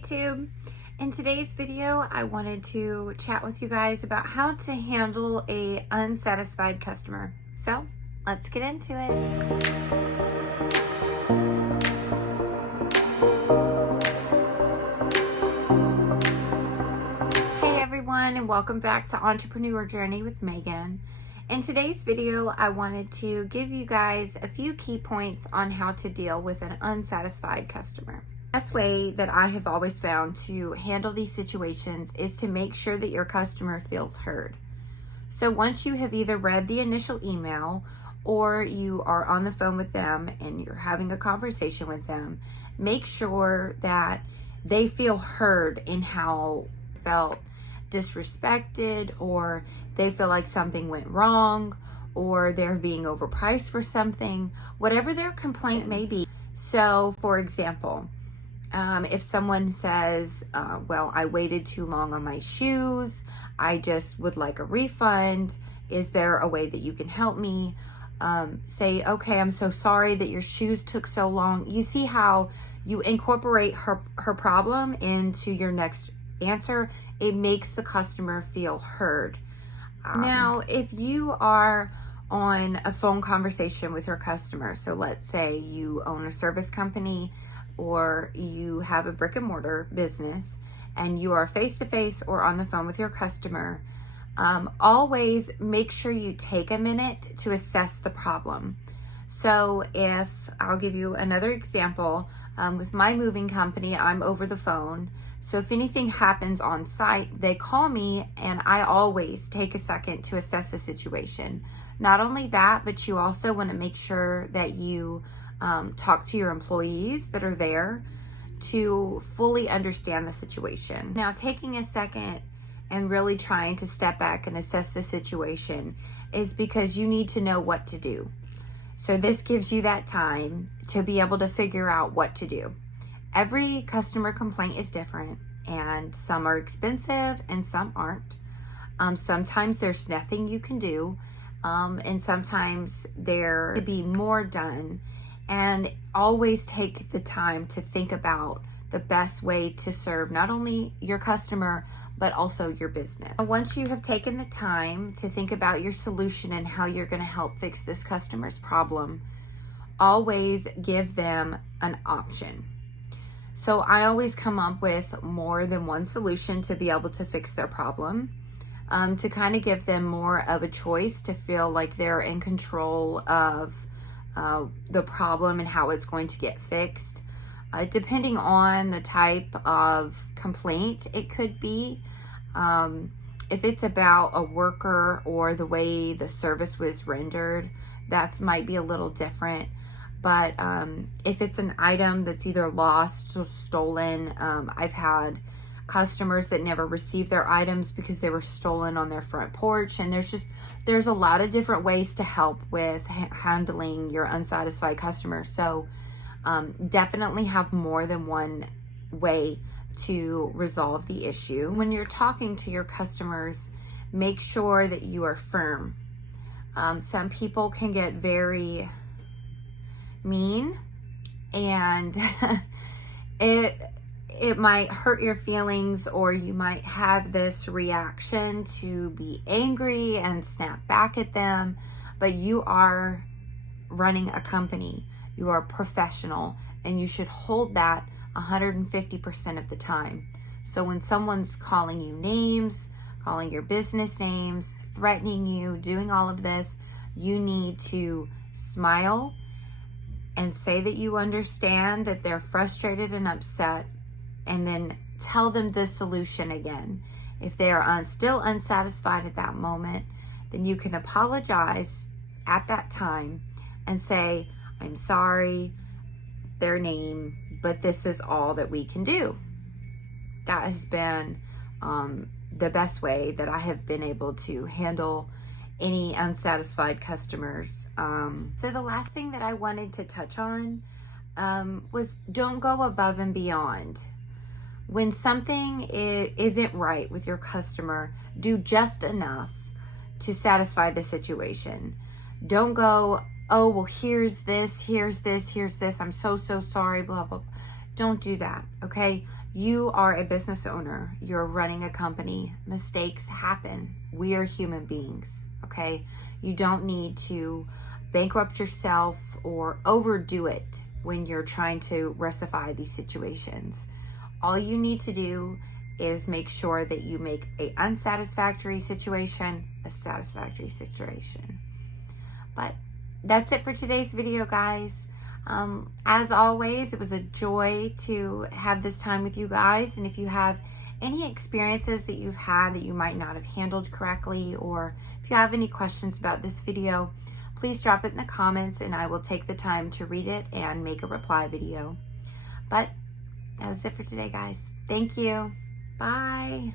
YouTube. In today's video, I wanted to chat with you guys about how to handle a unsatisfied customer. So let's get into it. Hey everyone, and welcome back to Entrepreneur Journey with Megan. In today's video, I wanted to give you guys a few key points on how to deal with an unsatisfied customer. The best way that I have always found to handle these situations is to make sure that your customer feels heard. So once you have either read the initial email or you are on the phone with them and you're having a conversation with them, make sure that they feel heard in how felt disrespected, or they feel like something went wrong, or they're being overpriced for something, whatever their complaint may be. So for example, if someone says, well, I waited too long on my shoes, I just would like a refund, is there a way that you can help me? Say, okay, I'm so sorry that your shoes took so long. You see how you incorporate her problem into your next answer? It makes the customer feel heard. Now, if you are on a phone conversation with your customer, so let's say you own a service company or you have a brick and mortar business and you are face-to-face or on the phone with your customer, always make sure you take a minute to assess the problem. So if I'll give you another example, with my moving company, I'm over the phone. So if anything happens on site, they call me and I always take a second to assess the situation. Not only that, but you also want to make sure that you talk to your employees that are there to fully understand the situation. Now, taking a second and really trying to step back and assess the situation is because you need to know what to do. So this gives you that time to be able to figure out what to do. Every customer complaint is different, and some are expensive and some aren't. Sometimes there's nothing you can do, and sometimes there could be more done. And always take the time to think about the best way to serve not only your customer, but also your business. Once you have taken the time to think about your solution and how you're going to help fix this customer's problem, always give them an option. So I always come up with more than one solution to be able to fix their problem, to kind of give them more of a choice, to feel like they're in control of the problem and how it's going to get fixed. Depending on the type of complaint it could be. If it's about a worker or the way the service was rendered, that might be a little different. But if it's an item that's either lost or stolen, I've had customers that never received their items because they were stolen on their front porch. And there's a lot of different ways to help with handling your unsatisfied customers. So definitely have more than one way to resolve the issue. When you're talking to your customers, make sure that you are firm. Some people can get very mean, and it might hurt your feelings, or you might have this reaction to be angry and snap back at them. But you are running a company, you are a professional, and you should hold that 150% of the time. So when someone's calling you names, calling your business names, threatening you, doing all of this, you need to smile and say that you understand that they're frustrated and upset, and then tell them the solution again. If they are still unsatisfied at that moment, then you can apologize at that time and say, I'm sorry, their name, but this is all that we can do. That has been the best way that I have been able to handle any unsatisfied customers. So the last thing that I wanted to touch on was don't go above and beyond. When something isn't right with your customer, do just enough to satisfy the situation. Don't go, oh, well, here's this, I'm so sorry, blah, blah, blah. Don't do that, okay? You are a business owner. You're running a company. Mistakes happen. We are human beings, okay? You don't need to bankrupt yourself or overdo it when you're trying to rectify these situations. All you need to do is make sure that you make an unsatisfactory situation a satisfactory situation. But that's it for today's video, guys. As always, it was a joy to have this time with you guys. And if you have any experiences that you've had that you might not have handled correctly, or if you have any questions about this video, please drop it in the comments and I will take the time to read it and make a reply video. But that was it for today, guys. Thank you. Bye.